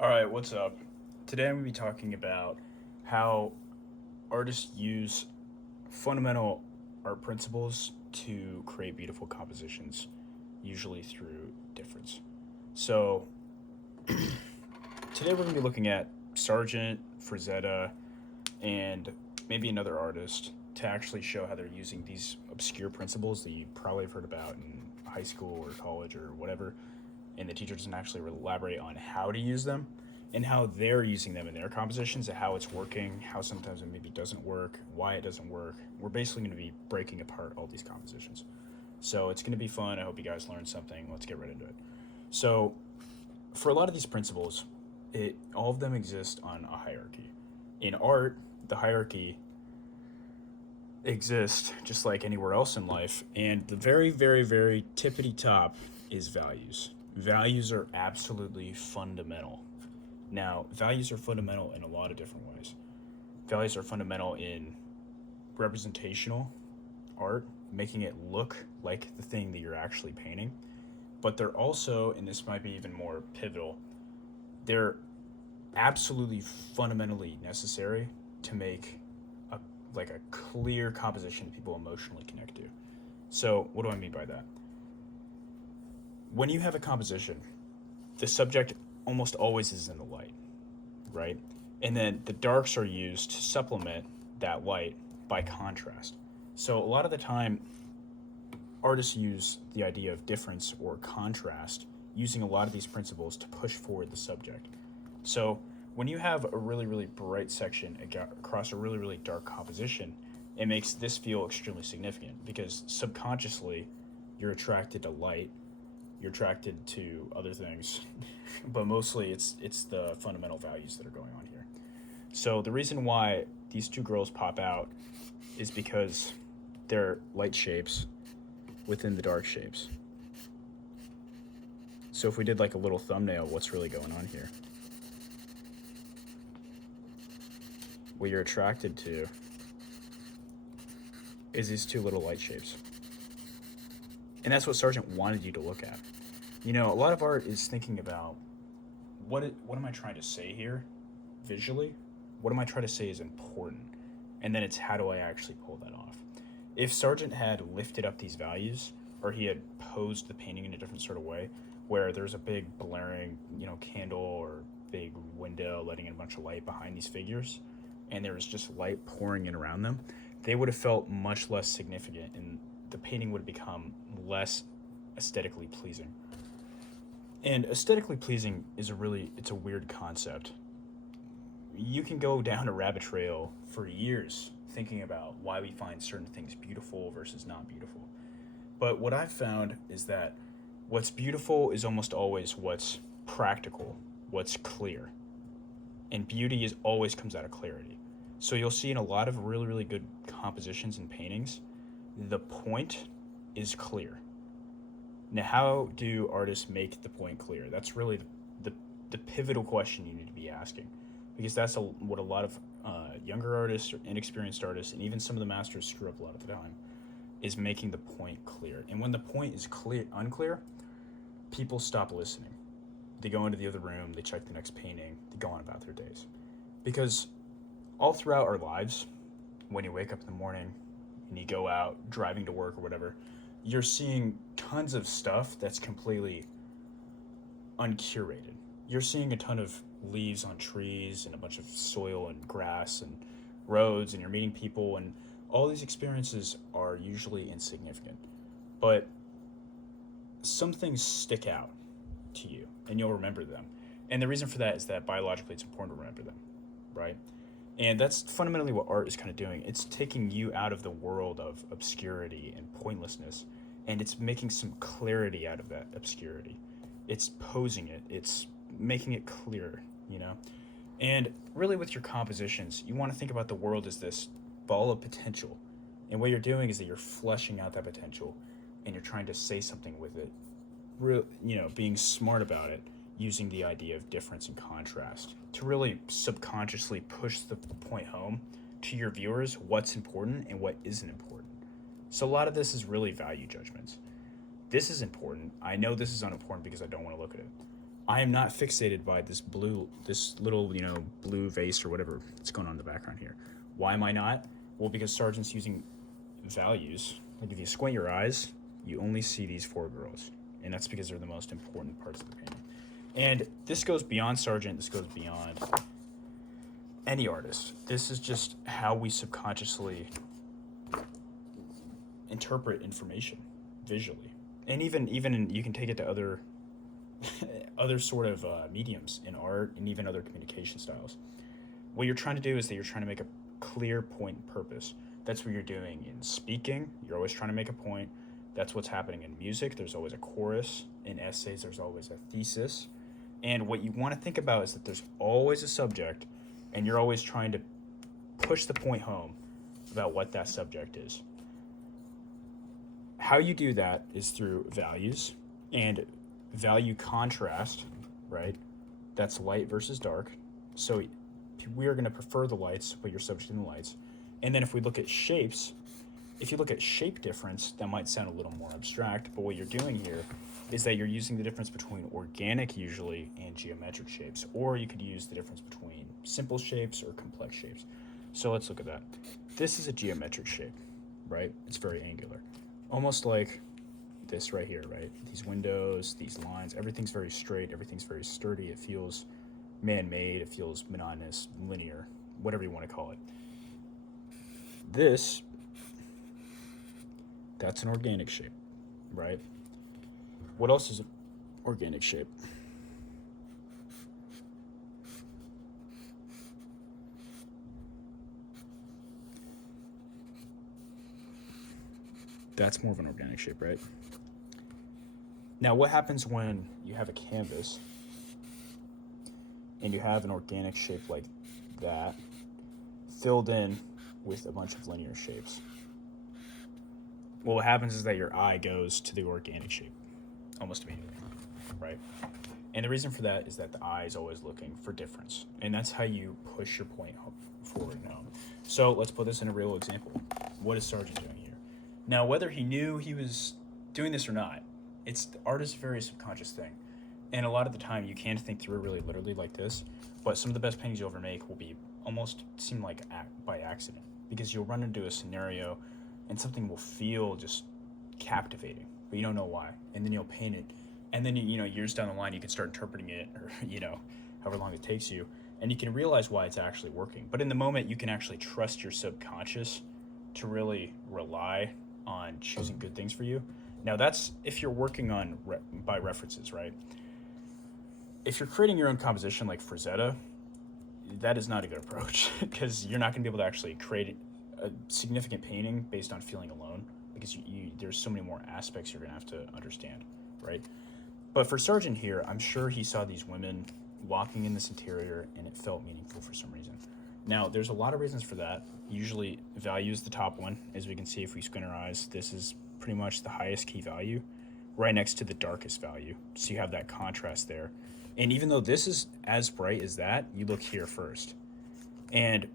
All right, what's up? Today I'm going to be talking about how artists use fundamental art principles to create beautiful compositions, usually through difference. So, today we're going to be looking at Sargent, Frazetta, and maybe another artist to actually show how they're using these obscure principles that you probably have heard about in high school or college or whatever, and the teacher doesn't actually elaborate on how to use them and how they're using them in their compositions and how it's working, how sometimes it maybe doesn't work, why it doesn't work. We're basically going to be breaking apart all these compositions. So it's going to be fun. I hope you guys learned something. Let's get right into it. So, for a lot of these principles, all of them exist on a hierarchy. In art, the hierarchy exists just like anywhere else in life, and the very, very, very tippity top is values. Values are absolutely fundamental. Now, values are fundamental in a lot of different ways. Values are fundamental in representational art, making it look like the thing that you're actually painting. But they're also, and this might be even more pivotal, they're absolutely fundamentally necessary to make a like a clear composition people emotionally connect to. So, what do I mean by that? When you have a composition, the subject almost always is in the light, right? And then the darks are used to supplement that light by contrast. So a lot of the time, artists use the idea of difference or contrast using a lot of these principles to push forward the subject. So when you have a really, really bright section across a really, really dark composition, it makes this feel extremely significant because subconsciously you're attracted to light, you're attracted to other things, but mostly it's the fundamental values that are going on here. So the reason why these two girls pop out is because they're light shapes within the dark shapes. So if we did like a little thumbnail, what's really going on here? What you're attracted to is these two little light shapes. And that's what Sargent wanted you to look at. You know, a lot of art is thinking about what am I trying to say here visually? What am I trying to say is important? And then it's how do I actually pull that off? If Sargent had lifted up these values, or he had posed the painting in a different sort of way, where there's a big blaring, candle or big window letting in a bunch of light behind these figures, and there was just light pouring in around them, they would have felt much less significant, and the painting would have become less aesthetically pleasing. And aesthetically pleasing is it's a weird concept. You can go down a rabbit trail for years thinking about why we find certain things beautiful versus not beautiful. But what I've found is that what's beautiful is almost always what's practical, what's clear. And beauty is always comes out of clarity. So you'll see in a lot of really, really good compositions and paintings, the point is clear. Now, how do artists make the point clear? That's really the pivotal question you need to be asking, because that's what a lot of younger artists or inexperienced artists, and even some of the masters screw up a lot of the time, is making the point clear. And when the point is unclear, people stop listening. They go into the other room, they check the next painting, they go on about their days. Because all throughout our lives, when you wake up in the morning and you go out driving to work or whatever, you're seeing tons of stuff that's completely uncurated. You're seeing a ton of leaves on trees and a bunch of soil and grass and roads, and you're meeting people, and all these experiences are usually insignificant. But some things stick out to you, and you'll remember them. And the reason for that is that biologically it's important to remember them, right? And that's fundamentally what art is kind of doing. It's taking you out of the world of obscurity and pointlessness, and it's making some clarity out of that obscurity. It's posing it, it's making it clear, you know? And really, with your compositions, you want to think about the world as this ball of potential. And what you're doing is that you're fleshing out that potential and you're trying to say something with it, being smart about it, using the idea of difference and contrast to really subconsciously push the point home to your viewers what's important and what isn't important. So a lot of this is really value judgments. This is important. I know this is unimportant because I don't want to look at it. I am not fixated by this little, blue vase or whatever that's going on in the background here. Why am I not? Well, because Sargent's using values. Like if you squint your eyes, you only see these four girls. And that's because they're the most important parts of the painting. And this goes beyond Sargent. This goes beyond any artist. This is just how we subconsciously interpret information visually. And even you can take it to other other sort of mediums in art and even other communication styles. What you're trying to do is that you're trying to make a clear point and purpose. That's what you're doing in speaking. You're always trying to make a point. That's what's happening in music. There's always a chorus. In essays, there's always a thesis. And what you want to think about is that there's always a subject, and you're always trying to push the point home about what that subject is. How you do that is through values and value contrast, right? That's light versus dark. So we are going to prefer the lights, put your subject in the lights. And then if we look at shapes, if you look at shape difference, that might sound a little more abstract, but what you're doing here is that you're using the difference between organic usually and geometric shapes, or you could use the difference between simple shapes or complex shapes. So let's look at that. This is a geometric shape, right? It's very angular. Almost like this right here, right? These windows, these lines, everything's very straight, everything's very sturdy. It feels man-made, it feels monotonous, linear, whatever you want to call it. That's an organic shape, right? What else is an organic shape? That's more of an organic shape, right? Now, what happens when you have a canvas and you have an organic shape like that filled in with a bunch of linear shapes? Well, what happens is that your eye goes to the organic shape almost immediately, right? And the reason for that is that the eye is always looking for difference, and that's how you push your point forward and home. So let's put this in a real example. What is Sargent doing here? Now, whether he knew he was doing this or not, art is a very subconscious thing. And a lot of the time you can think through it really literally like this, but some of the best paintings you'll ever make will be almost seem like by accident, because you'll run into a scenario and something will feel just captivating, but you don't know why. And then you'll paint it, and then years down the line you can start interpreting it, or however long it takes you, and you can realize why it's actually working. But in the moment, you can actually trust your subconscious to really rely on choosing good things for you. Now, that's if you're working on by references, right? If you're creating your own composition like Frazetta, that is not a good approach, because you're not going to be able to actually create a significant painting based on feeling alone, because there's so many more aspects you're going to have to understand, right? But for Sargent here, I'm sure he saw these women walking in this interior and it felt meaningful for some reason. Now, there's a lot of reasons for that. Usually value is the top one. As we can see if we squint our eyes, this is pretty much the highest key value right next to the darkest value. So you have that contrast there. And even though this is as bright as that, you look here first. And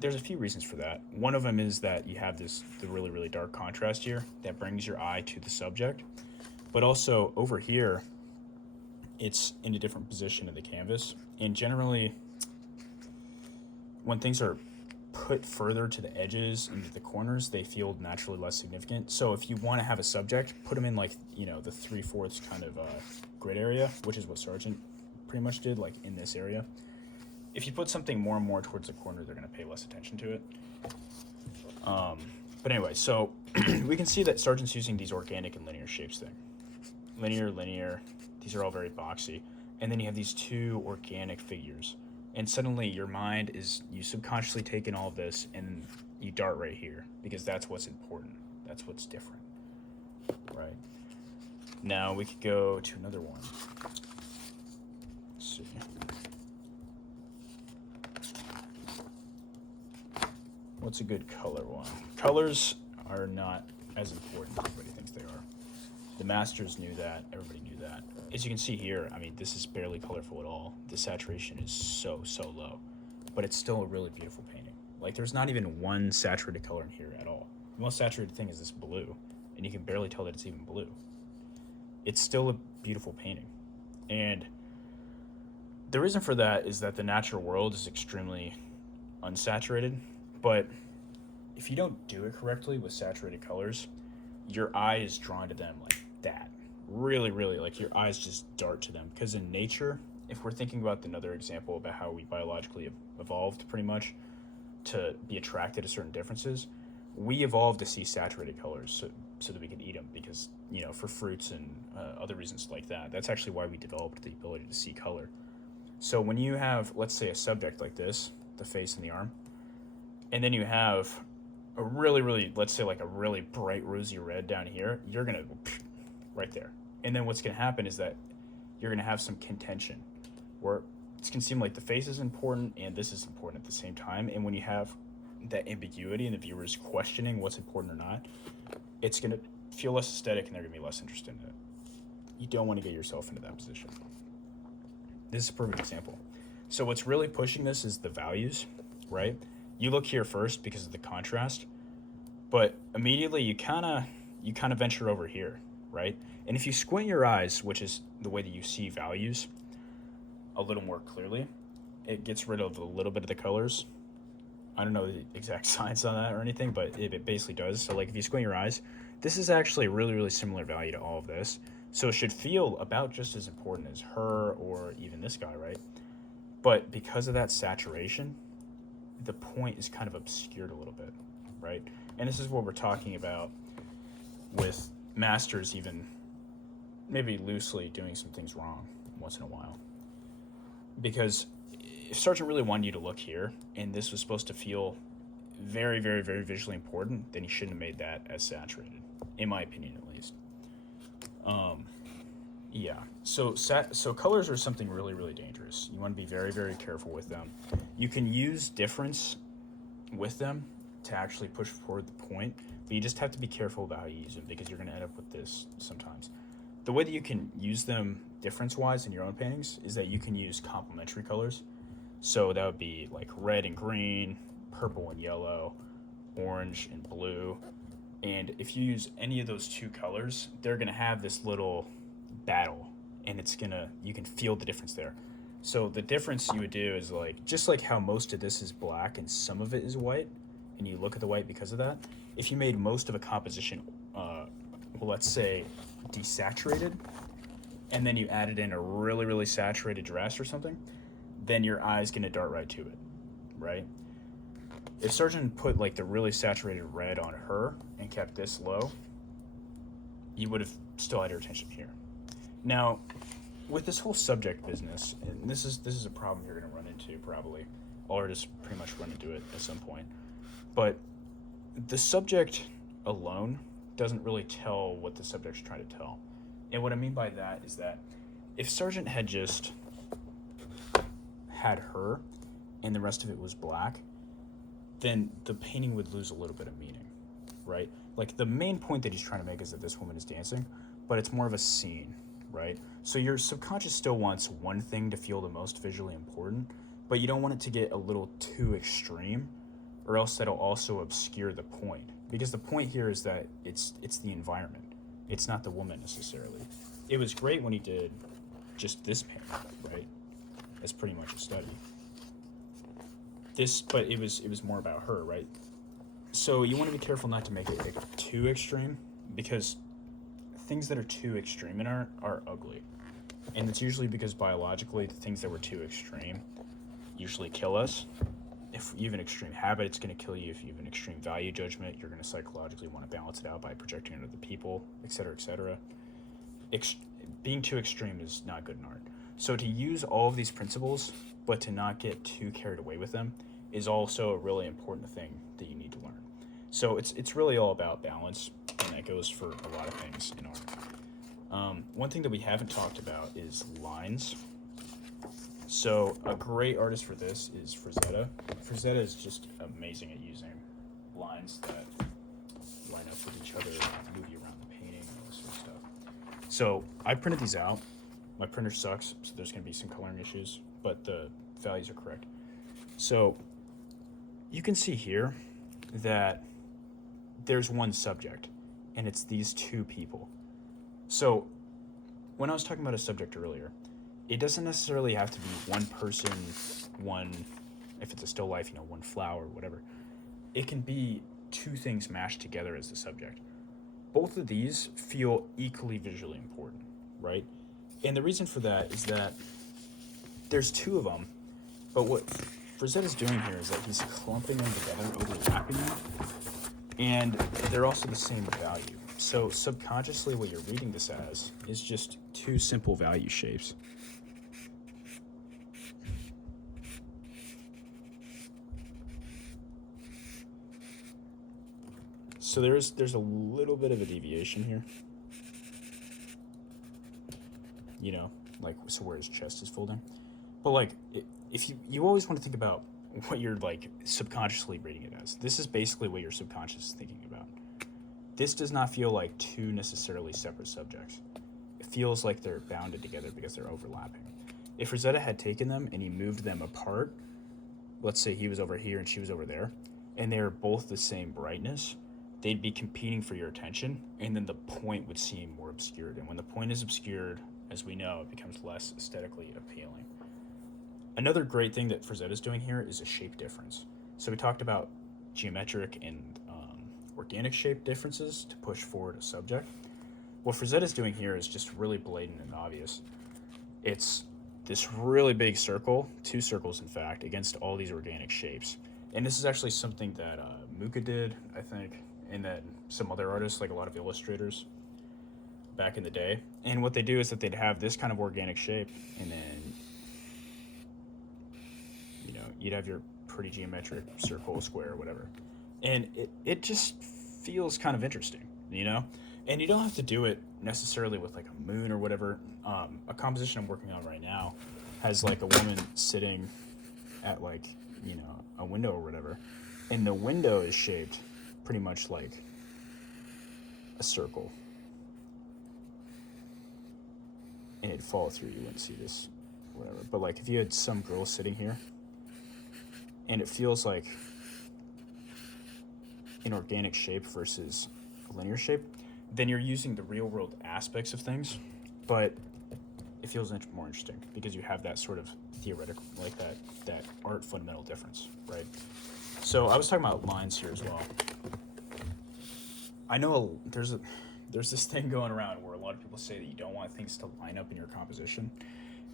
there's a few reasons for that. One of them is that you have the really, really dark contrast here that brings your eye to the subject. But also over here, it's in a different position of the canvas. And generally, when things are put further to the edges and the corners, they feel naturally less significant. So if you want to have a subject, put them in like, the 3/4 kind of grid area, which is what Sargent pretty much did, like in this area. If you put something more and more towards the corner, they're going to pay less attention to it. But anyway, so we can see that Sargent's using these organic and linear shapes thing. Linear, these are all very boxy. And then you have these two organic figures. And suddenly your mind you subconsciously take in all of this and you dart right here, because that's what's important. That's what's different, right? Now we could go to another one. Let's see. What's a good color one? Colors are not as important as everybody thinks they are. The masters knew that. Everybody knew that. As you can see here, this is barely colorful at all. The saturation is so low, but it's still a really beautiful painting. Like, there's not even one saturated color in here at all. The most saturated thing is this blue, and you can barely tell that it's even blue. It's still a beautiful painting. And The reason for that is that the natural world is extremely unsaturated, but if you don't do it correctly with saturated colors, your eye is drawn to them like that. Really, really, like your eyes just dart to them. Because in nature, if we're thinking about another example about how we biologically evolved pretty much to be attracted to certain differences, we evolved to see saturated colors so that we could eat them because, for fruits and other reasons like that. That's actually why we developed the ability to see color. So when you have, let's say, a subject like this, the face and the arm, and then you have a really, really, let's say like a really bright rosy red down here, you're going to go right there. And then what's going to happen is that you're going to have some contention where it's going to seem like the face is important and this is important at the same time. And when you have that ambiguity and the viewers questioning what's important or not, it's going to feel less aesthetic and they're going to be less interested in it. You don't want to get yourself into that position. This is a perfect example. So what's really pushing this is the values, right? You look here first because of the contrast, but immediately you kind of venture over here, right? And if you squint your eyes, which is the way that you see values a little more clearly, it gets rid of a little bit of the colors. I don't know the exact science on that or anything, but it basically does. So like if you squint your eyes, this is actually a really, really similar value to all of this. So it should feel about just as important as her or even this guy, right? But because of that saturation, the point is kind of obscured a little bit, right? And this is what we're talking about with masters even maybe loosely doing some things wrong once in a while. Because if Sargent really wanted you to look here and this was supposed to feel very, very, very visually important, then he shouldn't have made that as saturated, in my opinion at least. Yeah, so colors are something really, really dangerous. You want to be very, very careful with them. You can use difference with them to actually push forward the point, but you just have to be careful about how you use them because you're going to end up with this sometimes. The way that you can use them difference-wise in your own paintings is that you can use complementary colors. So that would be like red and green, purple and yellow, orange and blue. And if you use any of those two colors, they're going to have this little battle and you can feel the difference there. So the difference you would do is like, just like how most of this is black and some of it is white, and you look at the white because of that, if you made most of a composition, let's say desaturated, and then you added in a really, really saturated dress or something, then your eye's going to dart right to it, right? If Sargent put like the really saturated red on her and kept this low, you would have still had her attention here. Now, with this whole subject business, and this is a problem you're going to run into probably. All artists pretty much run into it at some point. But the subject alone doesn't really tell what the subject's trying to tell. And what I mean by that is that if Sargent had just had her and the rest of it was black, then the painting would lose a little bit of meaning, right? Like the main point that he's trying to make is that this woman is dancing, but it's more of a scene, right? So your subconscious still wants one thing to feel the most visually important, but you don't want it to get a little too extreme, or else that'll also obscure the point. Because the point here is that it's the environment. It's not the woman necessarily. It was great when he did just this painting, right? That's pretty much a study. But it was more about her, right? So you want to be careful not to make it like, too extreme, because things that are too extreme in art are ugly. And it's usually because biologically, the things that were too extreme usually kill us. If you have an extreme habit, it's going to kill you. If you have an extreme value judgment, you're going to psychologically want to balance it out by projecting it onto the people, etc., etc. Being too extreme is not good in art. So to use all of these principles, but to not get too carried away with them, is also a really important thing that you need to learn. So it's really all about balance, and that goes for a lot of things in art. One thing that we haven't talked about is lines. So a great artist for this is Frazetta. Frazetta is just amazing at using lines that line up with each other, move you around the painting, and all this sort of stuff. So I printed these out. My printer sucks, so there's going to be some coloring issues, but the values are correct. So you can see here that there's one subject, and it's these two people. So when I was talking about a subject earlier, it doesn't necessarily have to be one person, one, if it's a still life, one flower, whatever. It can be two things mashed together as the subject. Both of these feel equally visually important, right? And the reason for that is that there's two of them, but what Frazetta's doing here is that he's clumping them together, overlapping them, and they're also the same value. So subconsciously what you're reading this as is just two simple value shapes. So there's a little bit of a deviation here. Like so where his chest is folding. But like if you always want to think about what you're like subconsciously reading it as. This is basically what your subconscious is thinking about. This does not feel like two necessarily separate subjects. It feels like they're bounded together because they're overlapping. If Frazetta had taken them and he moved them apart, let's say he was over here and she was over there, and they were both the same brightness, they'd be competing for your attention, and then the point would seem more obscured. And when the point is obscured, as we know, it becomes less aesthetically appealing. Another great thing that Frazetta's doing here is a shape difference. So we talked about geometric and organic shape differences to push forward a subject. What Frazetta's doing here is just really blatant and obvious. It's this really big circle, two circles in fact, against all these organic shapes. And this is actually something that Muka did, I think, and that some other artists, like a lot of illustrators back in the day. And what they do is that they'd have this kind of organic shape, and then you'd have your pretty geometric circle, square, whatever. And it just feels kind of interesting, And you don't have to do it necessarily with like a moon or whatever. A composition I'm working on right now has like a woman sitting at like, a window or whatever. And the window is shaped pretty much like a circle. And it'd fall through, you wouldn't see this, whatever. But like if you had some girl sitting here, and it feels like an organic shape versus a linear shape, then you're using the real world aspects of things, but it feels more interesting because you have that sort of theoretical, like that art fundamental difference, right? So I was talking about lines here as well. I know there's this thing going around where a lot of people say that you don't want things to line up in your composition,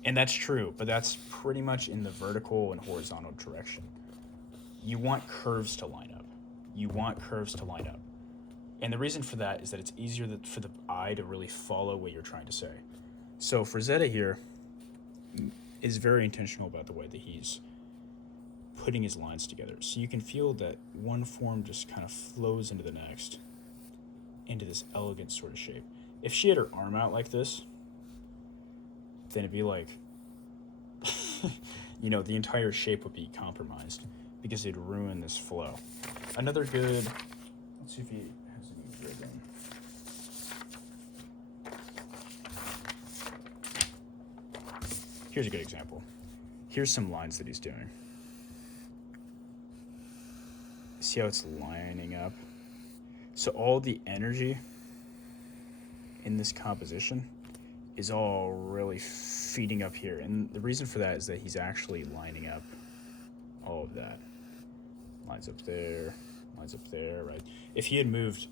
and that's true, but that's pretty much in the vertical and horizontal direction. You want curves to line up. And the reason for that is that it's easier for the eye to really follow what you're trying to say. So Frazetta here is very intentional about the way that he's putting his lines together. So you can feel that one form just kind of flows into the next, into this elegant sort of shape. If she had her arm out like this, then it'd be like, the entire shape would be compromised because it'd ruin this flow. Another good, let's see if he has any ribbon. Here's a good example. Here's some lines that he's doing. See how it's lining up? So all the energy in this composition is all really feeding up here. And the reason for that is that he's actually lining up all of that. Lines up there, right? If he had moved